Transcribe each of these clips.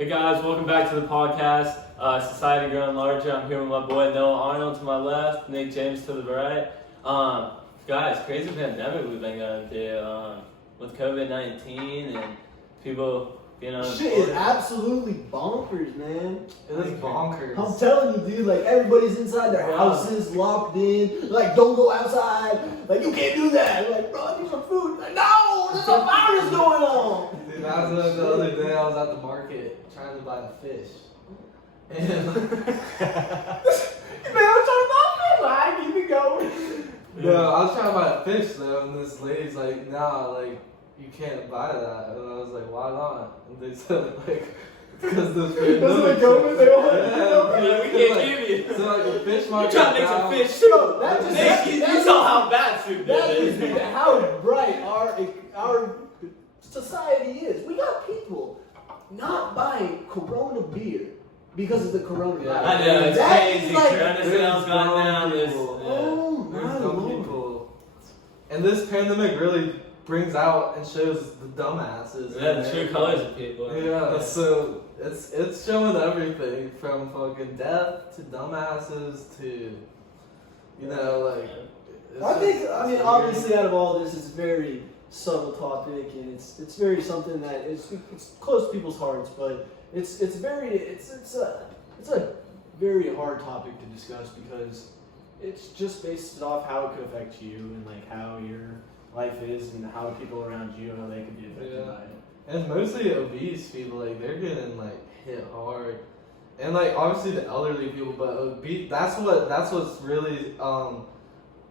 Hey guys, welcome back to the podcast, Society Growing Larger. I'm here with my boy Noah Arnold to my left, Nick James to the right. Guys, crazy pandemic we've been going through with COVID-19 and people being unemployed. Shit is absolutely bonkers, man. It is bonkers. I'm telling you, dude, like everybody's inside their houses, locked in, like don't go outside, like you can't do that. Like, bro, I need some food. Like, no, there's a virus going on. Dude, I was the other day, I was at the market trying to buy a fish. And man, I'm trying to buy a fish. I keep it going. No, I was trying to buy a fish though, and this lady's like, nah, like, you can't buy that. And I was like, why not? And they said, like, because this fish. That's what government they want. Yeah, we can't give you. So, like, the fish You're market. trying to make some fish soup. That just Nick, you saw how bad soup that is. is how bright our society is. We got people not buying Corona beer because of the coronavirus. Yeah. I know, it's That crazy. is like- Corona sales gone down. Oh There's my dumb Lord. people. And this pandemic really brings out and shows the dumbasses. Yeah, the true colors of people. Yeah, so it's showing everything from fucking death to dumbasses to, you know, like. I mean, obviously, out of all this, it's a very subtle topic, and it's very something that it's close to people's hearts, but it's a very hard topic to discuss because it's just based off how it could affect you and like how your life is and how the people around you, how they could be affected by it. And mostly obese people, like, they're getting, like, hit hard. And, like, obviously the elderly people, but obese, that's what's really,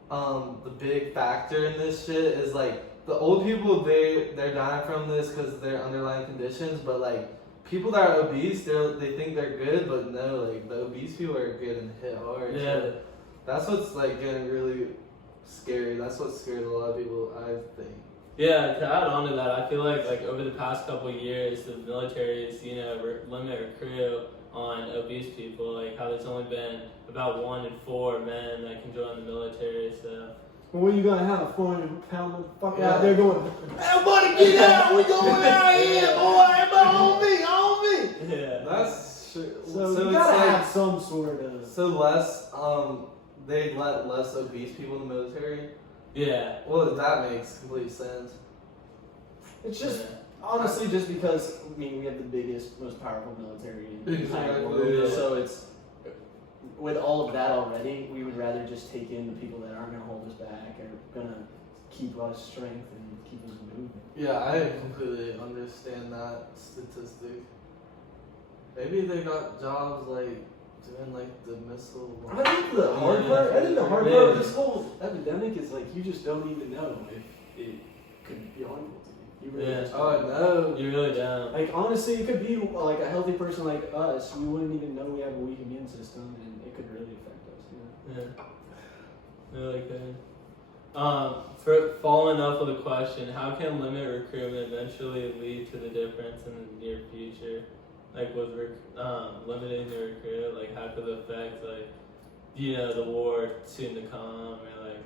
the big factor in this shit is, like, the old people, they're dying from this because of their underlying conditions, but, like, people that are obese, they think they're good, but no, like, the obese people are getting hit hard. Yeah. So that's what's, like, getting really scary. That's what scares a lot of people, I think. Yeah, to add on to that, I feel like over the past couple of years, the military's, limit recruit on obese people, like how there's only been about 1 in 4 men that can join the military, so. Well, when you gonna have a 400-pound motherfucker Yeah. out there going, everybody get out, we going out here, boy, everybody on me. Yeah. That's true. So you it's gotta like, have some sort of. so less, they let less obese people in the military. Yeah. Well, that makes complete sense. It's just Yeah. honestly just because we have the biggest, most powerful military in the entire Exactly, world. yeah. So it's with all of that already, we would rather just take in the people that aren't gonna hold us back or gonna keep us strength and keep us moving. Yeah, I completely understand that statistic. Maybe they got jobs like doing like the missile. I think the hard part. I think the hard part of this whole epidemic is like you just don't even know if it could be harmful to you. You really Yeah. just Oh don't. no. You really don't. Like honestly, it could be like a healthy person like us. We wouldn't even know we have a weak immune system, and it could really affect us. You know? Yeah. Really good. For following up with a question, how can limit recruitment eventually lead to the difference in the near future? Like with limiting the recruit, like how could it affect the war soon to come or like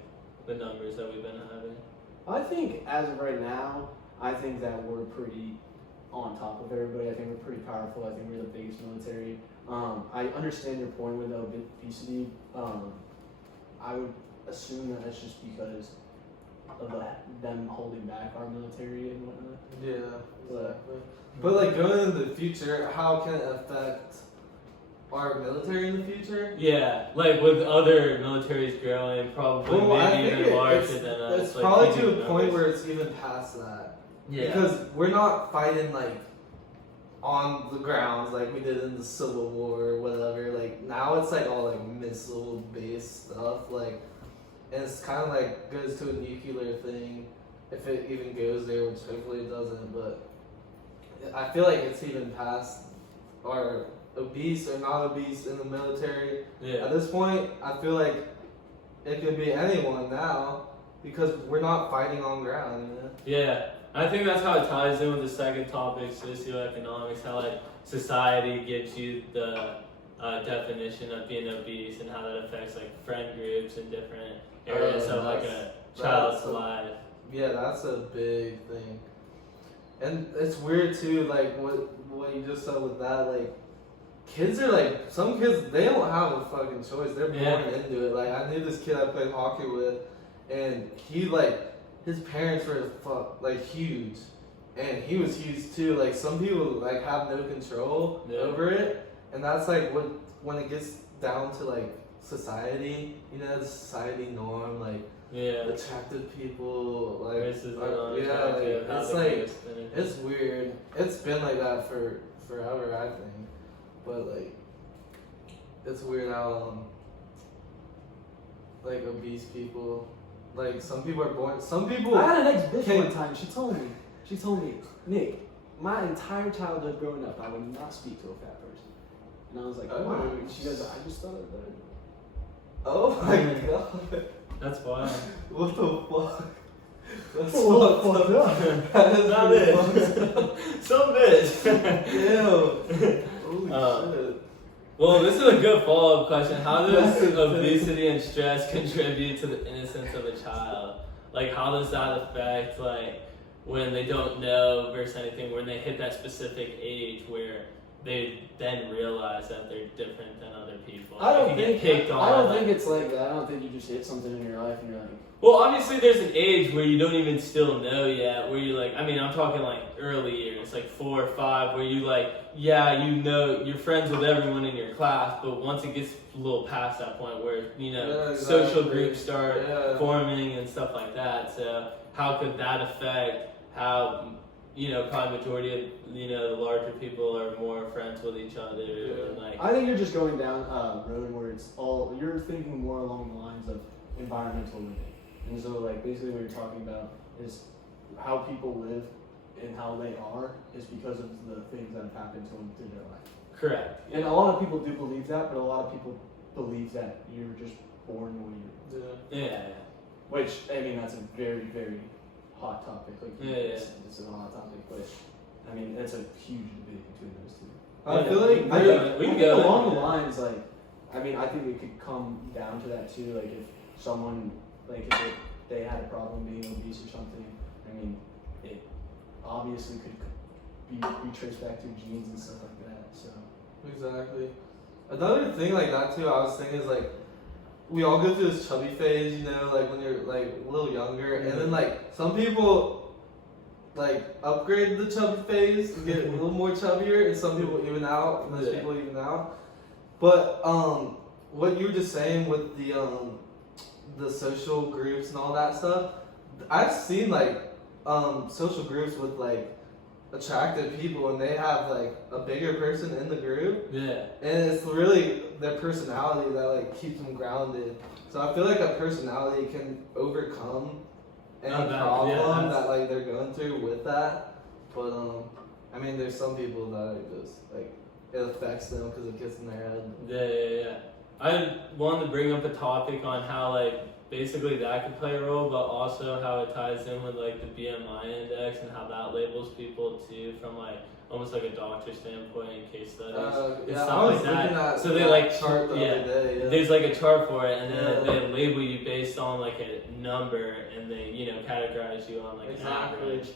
the numbers that we've been having? I think as of right now, I think that we're pretty on top of everybody. I think we're pretty powerful. I think we're the biggest military. I understand your point with the obesity. I would assume that that's just because of them holding back our military and whatnot. Yeah, exactly. But like going into the future, how can it affect our military in the future? Yeah, like with other militaries growing, probably Well, I maybe think even larger it's than us. It's like, probably keeping to a point numbers. where it's even past that. Yeah. Because we're not fighting like on the grounds like we did in the Civil War or whatever. Like now it's like all like missile based stuff. Like, and it's kind of like goes to a nuclear thing if it even goes there, which hopefully it doesn't. But I feel like it's even past our obese or not obese in the military. Yeah. At this point, I feel like it could be anyone now because we're not fighting on ground. You know? Yeah, I think that's how it ties in with the second topic, socioeconomics, how like society gives you the definition of being obese and how that affects like friend groups in different areas of like a child's life. Yeah, that's a big thing. And it's weird too, like what you just said with that, like kids are like, some kids, they don't have a fucking choice. They're born into it. Like I knew this kid I played hockey with, and he like, his parents were like huge, and he was huge too. Like some people like have no control over it, and that's like when it gets down to like society, you know, the society norm, like attractive people, like it's like it's weird. It's been like that for forever, I think, but like it's weird how like obese people, like some people are born. Some people. I had an ex-bitch one time. She told me, Nick, my entire childhood growing up, I would not speak to a fat person. And I was like, why? And she goes, I just thought of that. Oh my god. That's wild. What the fuck? That's fucked up. That is Not pretty it. fucked up. Some bitch. Ew. Holy shit. Well, this is a good follow-up question. How does obesity and stress contribute to the innocence of a child? Like, how does that affect, like, when they don't know versus anything, when they hit that specific age where they then realize that they're different than other people? I don't think it's like that. I don't think you just hit something in your life and you're like. Well, obviously there's an age where you don't even still know yet, where you're like, I mean, I'm talking like early years, like 4 or 5, where you like, yeah, you know, you're friends with everyone in your class, but once it gets a little past that point where, you know, social groups start forming and stuff like that. So how could that affect how, you know, probably majority of, you know, the larger people are more friends with each other? And like, I think you're just going down a road where it's all, you're thinking more along the lines of environmental living. And so, like, basically what you're talking about is how people live and how they are is because of the things that have happened to them through their life. Correct. And a lot of people do believe that, but a lot of people believe that you're just born the way you are. Yeah. Which, I mean, that's a very, very hot topic. Like, it's a hot topic, but, I mean, it's a huge debate between those two. I feel like we can go along the lines, like, I mean, I think it could come down to that too. Like, if someone, like, if they had a problem being obese or something, I mean, it obviously could be traced back to genes and stuff like that. So exactly. Another thing like that too, I was thinking is like, we all go through this chubby phase, you know, like when you're like a little younger, and then like some people like upgrade the chubby phase and get a little more chubbier, and some people even out, and most people even out. But what you were just saying with the social groups and all that stuff, I've seen like social groups with like attractive people, and they have like a bigger person in the group. Yeah. And it's really their personality that like keeps them grounded. So I feel like a personality can overcome any problem that like they're going through with that. But I mean, there's some people that it just like it affects them because it gets in their head. Yeah. I wanted to bring up a topic on how like basically that could play a role, but also how it ties in with like the BMI index and how that labels people too, from like almost like a doctor standpoint and case studies and stuff like that. So they like chart the other day, there's like a chart for it, and then they label you based on like a number, and they, you know, categorize you on like an average.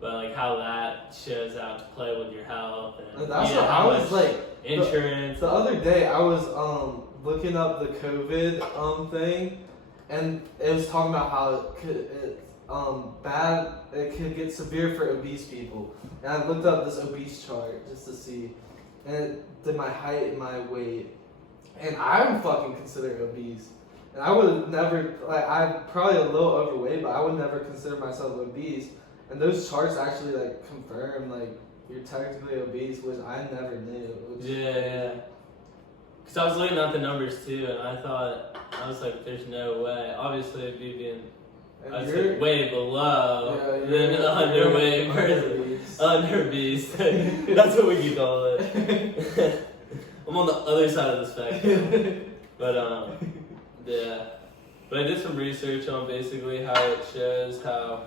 But like how that shows out to play with your health, and that's what I was like. Insurance. The other day I was looking up the COVID thing, and it was talking about how it could get severe for obese people. And I looked up this obese chart just to see, and it did my height and my weight, and I'm fucking considered obese. And I would never, like, I'm probably a little overweight, but I would never consider myself obese. And those charts actually like confirm like you're technically obese, which I never knew. Yeah. Because I was looking at the numbers too, and I was like, there's no way. Obviously, it'd be being, I'd say way below than underweight versus underbeast. That's what we can call it. I'm on the other side of the spectrum. But But I did some research on basically how it shows how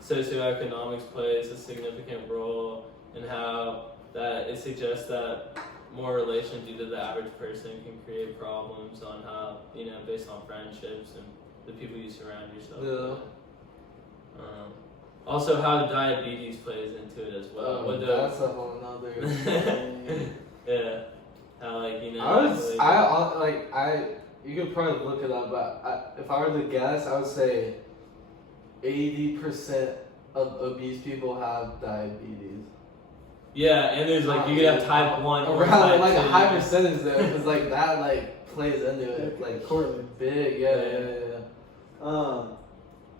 socioeconomics plays a significant role, and how that it suggests that more relation due to the average person can create problems on how, you know, based on friendships and the people you surround yourself with. Also, how diabetes plays into it as well. Oh, With that's a whole nother. yeah. How You could probably look it up, but if I were to guess, I would say 80% of obese people have diabetes. Yeah, and there's like, you could have type 1 or around type like 2. a high percentage though, because like that like plays into it, like correlate. big, yeah.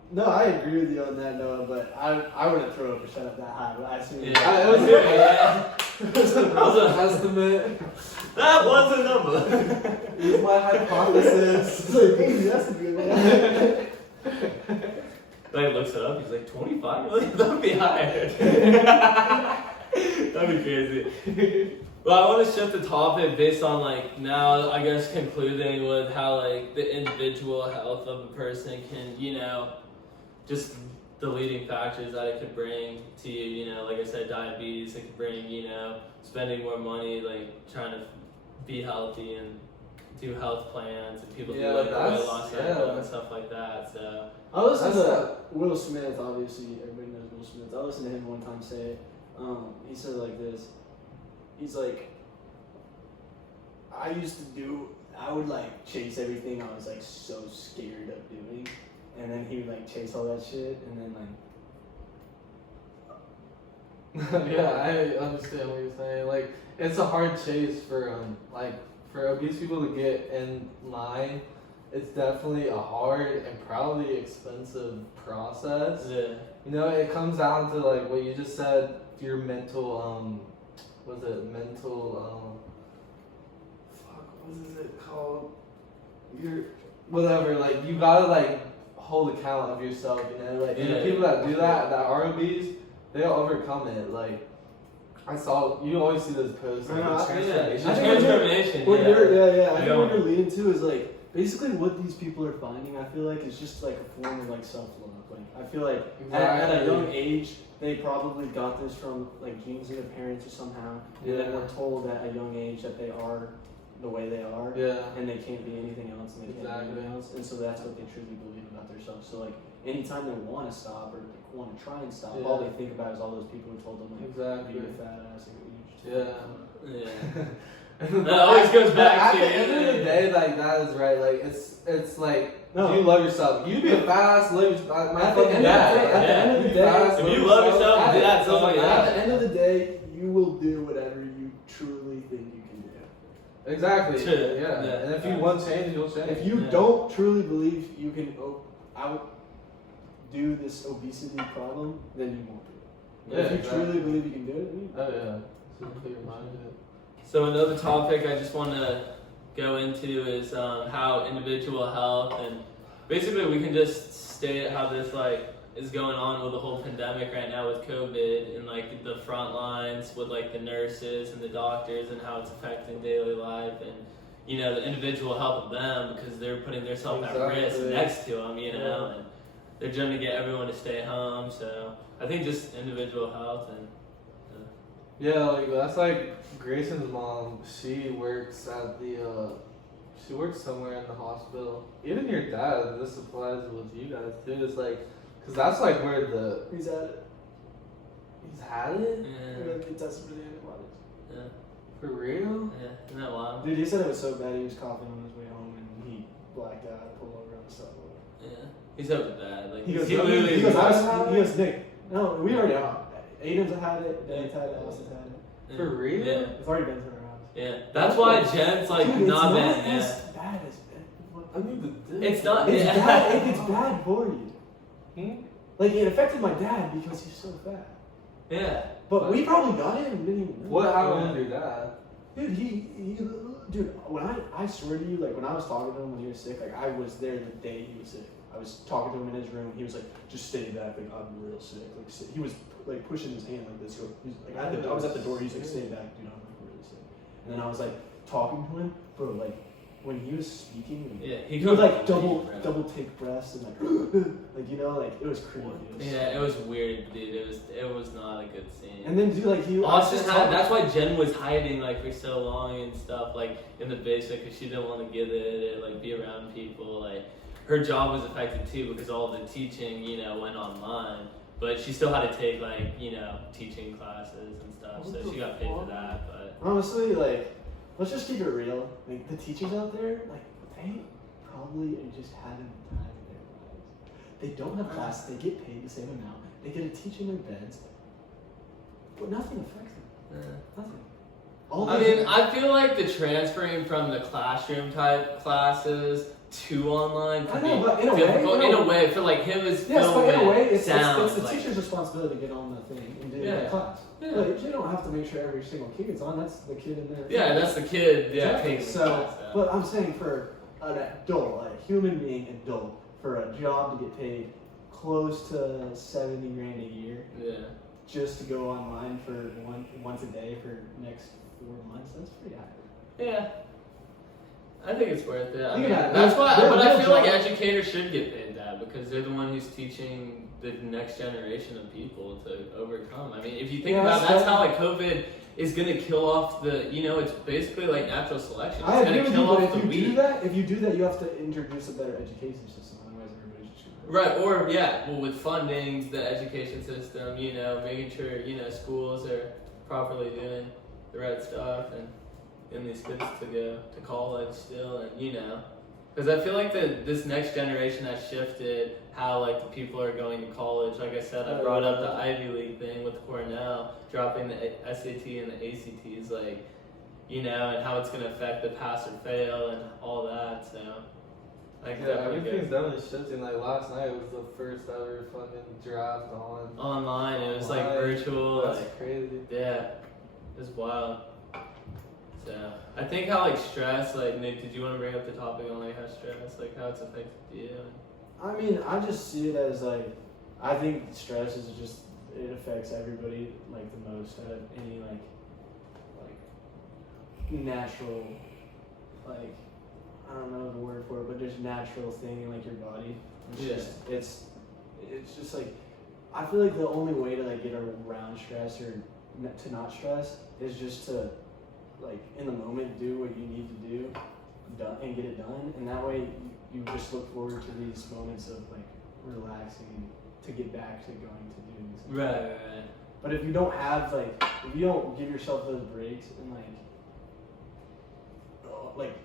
No, I agree with you on that, Noah, but I wouldn't throw a percent up that high. But I assume Yeah. It was Yeah. that was an estimate. That was a number. It was my hypothesis. It's like, hey, that's a good one. Like looks it up, he's like 25 million? That'd be higher. That'd be crazy. Well, I want to shift the topic based on like now I guess concluding with how like the individual health of a person can, you know, just the leading factors that it could bring to you, you know, like I said, diabetes, it could bring, you know, spending more money, like trying to be healthy and do health plans, and people do like weight loss and stuff like that. So I listened to Will Smith, obviously everybody knows Will Smith. I listened to him one time say, he said it like this. He's like, I would like chase everything I was like so scared of doing, and then he would like chase all that shit, and then like. Yeah, I understand what you're saying. Like, it's a hard chase for for obese people to get in line. It's definitely a hard and probably expensive process. yeah. You know, it comes down to like what you just said, your mental what is it called? Your whatever, like you gotta like hold account of yourself, you know, like and the people that do that are obese, they'll overcome it. Like you always see those posts like Transformation. I think what you're leading to is like basically what these people are finding. I feel like is just like a form of like self-love. Like I feel like at a young age they probably got this from like genes of their parents or somehow, and then were told at a young age that they are the way they are, and they can't be anything else, and they can't be anything else, and so that's what they truly believe about themselves. So like anytime they want to stop or like, want to try and stop, all they think about is all those people who told them like be a fat ass. That always goes back to at the end of the day, like that is right. Like it's like you love yourself. You be a fat ass, love yourself. At the end of the day, if you love yourself, at the end of the day, you will do whatever you truly think you can do. Exactly. Yeah. And if you want change, you'll change. If you don't truly believe you can do this obesity problem, then you won't do it. If you truly believe you can do it, So another topic I just want to go into is how individual health, and basically we can just state how this like is going on with the whole pandemic right now with COVID, and like the front lines with like the nurses and the doctors and how it's affecting daily life, and you know the individual health of them because they're putting themselves at risk next to them, you know, and they're trying to get everyone to stay home. So I think just individual health and like that's like Grayson's mom. She works at she works somewhere in the hospital. Even your dad. This applies with you guys too. It's like, cause that's like where he's at it. He's had it. Yeah. He tested for the antibodies. Yeah. For real? Yeah. Isn't that wild? Dude, he said it was so bad he was coughing on his way home and he blacked out, pulled over on the subway. Yeah. He's so bad. Like he goes, Nick. No, we already are. Aiden's had it. Dan's had it. Austin's had it. For real? Yeah. It's already been to our house. Yeah. That's why Jen's like Dude, not been. as bad as I need to do It's not. It's bad. It's bad for you. Hmm? Like it affected my dad because he's so fat. Yeah. But we probably got it and didn't even know. What happened to your dad? Dude, when I swear to you, like when I was talking to him when he was sick, like I was there the day he was sick. I was talking to him in his room. He was like, "Just stay back. Like I'm real sick." Like he was like pushing his hand like this. He's like, I was at the door. He's like, "Stay back, dude. I'm like, really sick." And then I was like talking to him, bro. Like when he was speaking, he would like double take breaths and like you know, like it was creepy. It was weird, dude. It was not a good scene. And then dude, like Austin had. That's why Jen was hiding like for so long and stuff, like in the basement, because she didn't want to get it or like be around people. Like her job was affected too because all the teaching, you know, went online. but she still had to take like teaching classes and stuff, What so the she got paid for fuck? that. But Honestly, like, let's just keep it real. Like, the teachers out there, like, they probably just having the time of their lives. They don't have classes. They get paid the same amount. They get to teach in their beds, but nothing affects them. Nothing. I mean, I feel like the transferring from the classroom type classes to online I could know, be but in a way, difficult. In a way, for like him as yes, but in a way, it's sound, the like, teacher's responsibility to get on the thing and do Yeah. the class. Yeah. Like, you don't have to make sure every single kid gets on. That's the kid in there. Yeah, that's the kid. Yeah, Exactly. taking the So, class. Yeah. but I'm saying for an adult, a human being adult, for a job to get paid close to 70 grand a year, Yeah. just to go online for once a day for next 4 months, that's pretty high. Yeah. I think it's worth it. I Think mean, about it. that's why. Their But I real feel like job- educators should get paid that because they're the one who's teaching the next generation of people to overcome. I mean, if you think Yeah, about it, that's that's how like COVID is gonna kill off the. It's basically like natural selection. It's I agree gonna with kill you, off but the if you weed. do that, you have to introduce a better education system. Otherwise, everybody's just gonna. Right, or well, with funding, the education system, making sure schools are properly doing the right stuff and getting these kids to go to college still, and because I feel like this next generation has shifted how like the people are going to college. Like I said, I brought up the Ivy League thing with Cornell dropping the SAT and the ACTs, like and how it's gonna affect the pass or fail and all that. So. Like Yeah, everything's definitely shifting. Like last night was the first ever fucking draft on. Online, it was like Online. virtual. That's like, crazy. yeah, it was wild. So I think how like stress, like Nick, did you want to bring up the topic on like how stress, like how it's affected you? I mean, I just see it as like, I think stress is just, it affects everybody like the most out of any like natural, like, I don't know the word for it, but just natural thing in like your body. It's just like, I feel like the only way to like get around stress or to not stress is just to like in the moment do what you need to do and get it done, and that way you just look forward to these moments of like relaxing to get back to going to doing this. Right. But if you don't have if you don't give yourself those breaks and like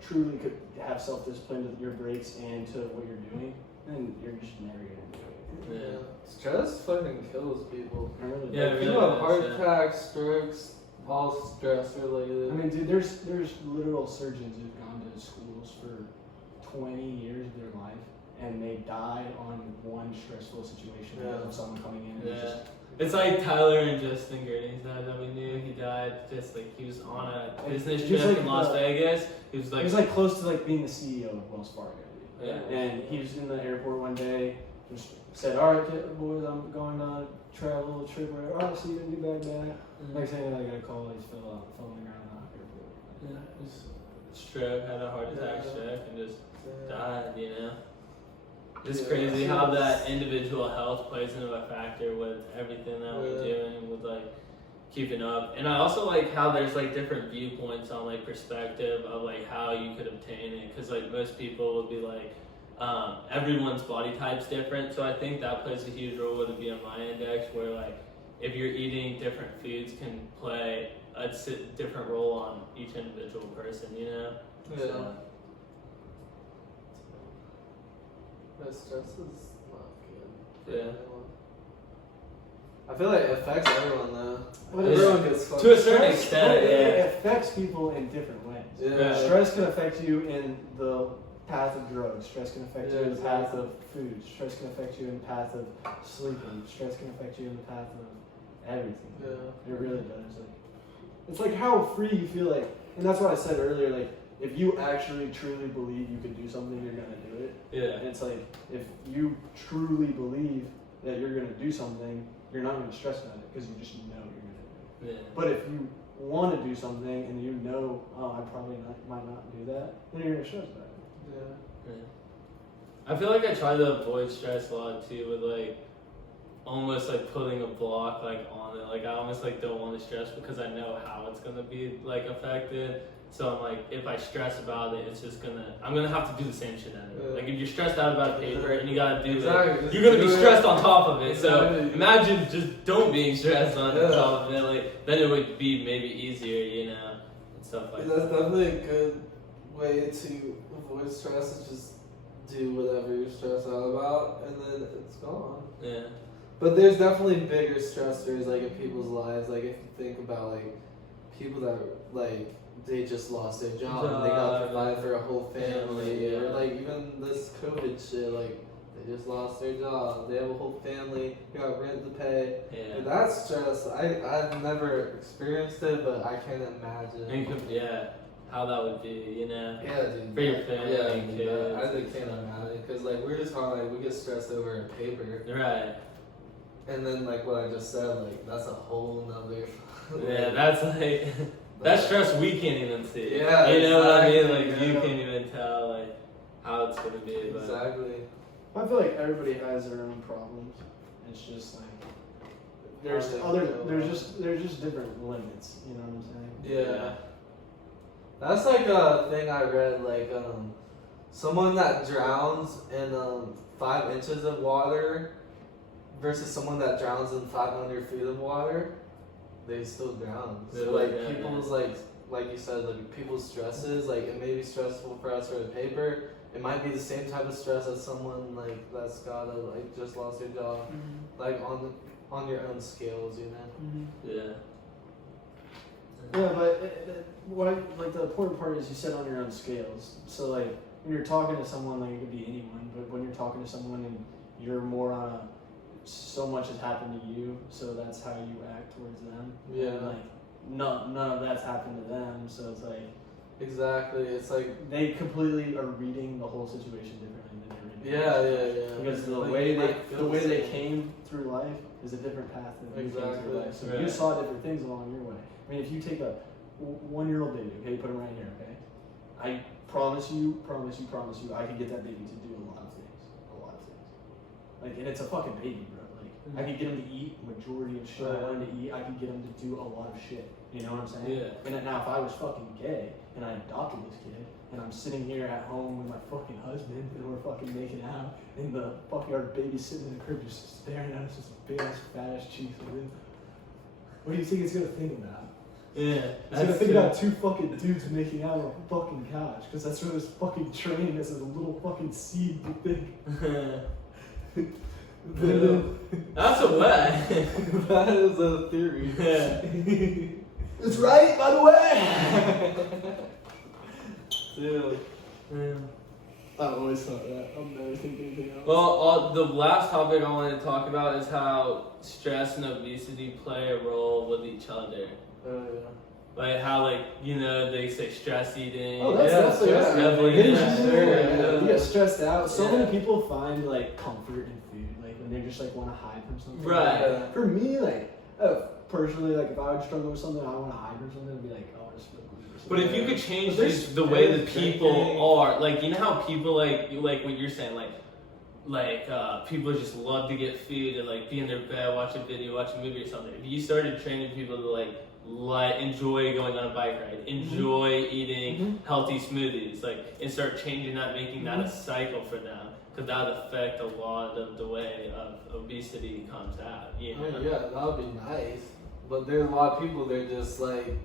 truly could have self-discipline to your breaks and to what you're doing, then you're just never gonna do it. Yeah. Stress fucking kills people. I really Yeah, do. it People really have does, heart yeah. attacks, strokes, all stress related. I mean, dude, there's literal surgeons who've gone to schools for 20 years of their life, and they died on one stressful situation because of someone coming in and Yeah. just. It's like Tyler and Justin Gurney's dad that we knew. He died just like he was on a business He was trip like in Las the- Vegas. He was He like, was like close to like being the CEO of Wells Fargo. Dude. Yeah. And he was in the airport one day, just said, "All right, boys, I'm going on a travel trip. All right, see you in New Baghdad." Next thing I got a call, he fell on the ground in the airport. yeah, just stroke, had a heart attack, stroke, and just died. It's Yeah. crazy how that individual health plays into a factor with everything that we're Yeah. doing with like keeping up. And I also like how there's like different viewpoints on like perspective of like how you could obtain it, because like most people would be like everyone's body type's different, so I think that plays a huge role with the BMI index, where like if you're eating different foods can play a different role on each individual person, Yeah. So, But stress is not good. Yeah. I feel like it affects everyone though. But Everyone gets fucked. to a certain Stress, extent, but yeah. it affects people in different ways. Yeah. Stress can affect you in the path of drugs. Stress can affect you Yeah, in the path exactly. of food. Stress can affect you in the path of sleeping. Stress can affect you in the path of everything. Yeah. It really does. Like, it's like how free you feel like, and that's what I said earlier. Like, if you actually truly believe you can do something, you're gonna do it. Yeah. And it's like if you truly believe that you're gonna do something, you're not gonna stress about it because you just know you're gonna do it. Yeah. But if you want to do something and you know, oh, I probably might not do that, then you're gonna stress about it. Yeah. Yeah. I feel like I try to avoid stress a lot too with like almost like putting a block like on it. Like I almost like don't want to stress because I know how it's gonna be like affected. So I'm like, if I stress about it, it's just I'm gonna have to do the same shit anyway. Yeah. Like if you're stressed out about paper and you gotta do Exactly. it, you're gonna be Do it. stressed on top of it. So Exactly. imagine just don't being stressed on Yeah. top of it. Like then it would be maybe easier, you know, and stuff like That's that. definitely a good way to avoid stress. Is just do whatever you're stressed out about, and then it's gone. Yeah. But there's definitely bigger stressors like in people's lives. Like if you think about like people that like they just lost their job and they got to provide for a whole family, Yeah. or like even this COVID shit, like they just lost their job, they have a whole family, they got rent to pay. Yeah. And that's stress. I've never experienced it, but I can't imagine. And you could- yeah. How that would be, you know. Yeah, dude. For your family Yeah, and dude, kids. I really can't imagine because like we're just talking like we get stressed over a paper, Right. and then like what I just said, like that's a whole nother. Yeah, that's like that stress we can't even see. Yeah, you know what I mean? exactly, Like yeah. you can't even tell like how it's gonna be. But Exactly. I feel like everybody has their own problems. It's just like there's just different limits. You know what I'm saying? Yeah. That's like a thing I read. Like someone that drowns in 5 inches of water versus someone that drowns in 500 feet of water, they still drown. So Really? like Yeah, people's like you said, like people's stresses, like it may be stressful for us for the paper. It might be the same type of stress as someone like that's gotta like just lost their job, like on your own scales, you know. yeah. Yeah, but like the important part is you set on your own scales. So like when you're talking to someone, like it could be anyone, but when you're talking to someone and you're more on a so much has happened to you, so that's how you act towards them. Yeah. And like none of that's happened to them, so it's like Exactly. It's like they completely are reading the whole situation differently than you're reading. yeah. Because the Like, way you they might feel the way the they same. came through life is a different path than you came Exactly. through life. So you Right. saw different things along your way. I mean, if you take a 1-year-old baby, okay, put him right here, okay. I promise you, I could get that baby to do a lot of things. Like, and it's a fucking baby, bro. Like, I could get him to eat majority of shit I want him to eat. I could get him to do a lot of shit. You know what I'm saying? Yeah. And then now, if I was fucking gay and I adopted this kid, and I'm sitting here at home with my fucking husband, and we're fucking making out, and the fucking our baby's sitting in the crib just staring at us, just big ass fat ass cheeks. What do you think it's gonna think about? Yeah. It's gonna think about 2 fucking dudes making out on a fucking couch, because that's what it's fucking trained as a little fucking seed to think. That's a way. that is a theory. Yeah. It's right, by the way. Dude. Yeah. I always thought that. I'll never think anything else. Well, the last topic I wanted to talk about is how stress and obesity play a role with each other. Oh Like how, like, you know, they say stress eating. Oh, that's Yeah, definitely stress right. definitely Binge is. eating, Sure, like, yeah. you get stressed out. So Yeah. many people find like comfort in food, like when they just like want to hide from something. Right. Like, for me, like personally, like if I would struggle with something, I want to hide from something. I'd be like, oh, I just feel good. But if you could change But there's- the way that there's people drinking. are, like, you know how people like what you're saying, like people just love to get food and like be in their bed, watch a video, watch a movie or something. If you started training people to like enjoy going on a bike ride, enjoy eating healthy smoothies, like, and start changing that, making that a cycle for them, because that would affect a lot of the way of obesity comes out. You know? yeah. Yeah, that would be nice. But there's a lot of people, they're just like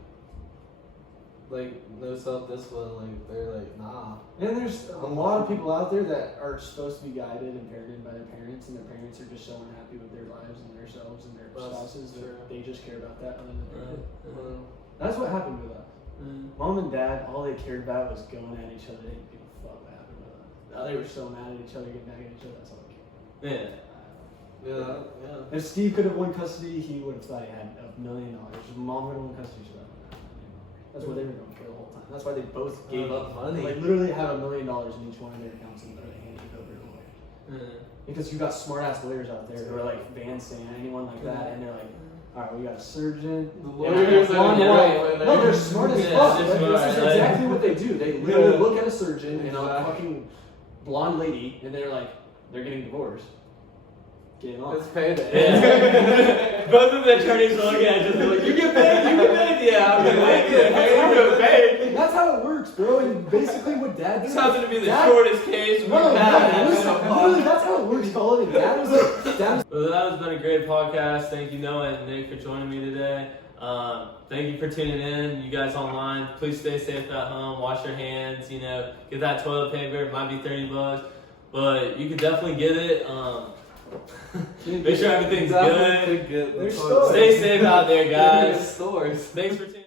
no self-discipline, like they're like, nah. And there's a lot of people out there that are supposed to be guided and parented by their parents, and their parents are just so unhappy with their lives and themselves and their That's spouses true. that they just care about that other than their kid. Well, That's what happened with us. Mom and dad, all they cared about was going at each other. They didn't give a fuck what happened with us. They were so mad at each other, getting back at each other. That's all they cared. Yeah. If Steve could have won custody, he would have thought he had $1 million. If Mom would have won custody, she would have $1 million. That's what they were going for the whole time. That's why they both gave up money. Like literally have $1 million in each one of their accounts and they're handing it over to lawyers. Because you got smart ass lawyers out there who are like Van Stan, anyone like that, and they're like, all right, we got a surgeon. The and lawyers we are got right. no, they're smart as Yeah, fuck. they're Like, smart, this is right? exactly what they do. They literally Yeah. look at a surgeon and a Exactly. fucking blonde lady, and they're like, they're getting divorced. getting off. It's payday. Yeah. Both of the attorneys are looking at just like, you get paid, you get paid. Yeah, I'm gonna make it. Hey, you get paid. That's how it works, bro. And basically, what Dad did. This happens to be the Dad- shortest case we've had. listen, literally, that's how it works, Colin. Dad was like, Dad was Well, that has been a great podcast. Thank you, Noah and Nick, for joining me today. Thank you for tuning in. You guys online, please stay safe at home. Wash your hands. You know, get that toilet paper. It might be $30, but you could definitely get it. Make sure everything's good. Good. There's stores. Stay safe out there, guys. Stores. Thanks for tuning in.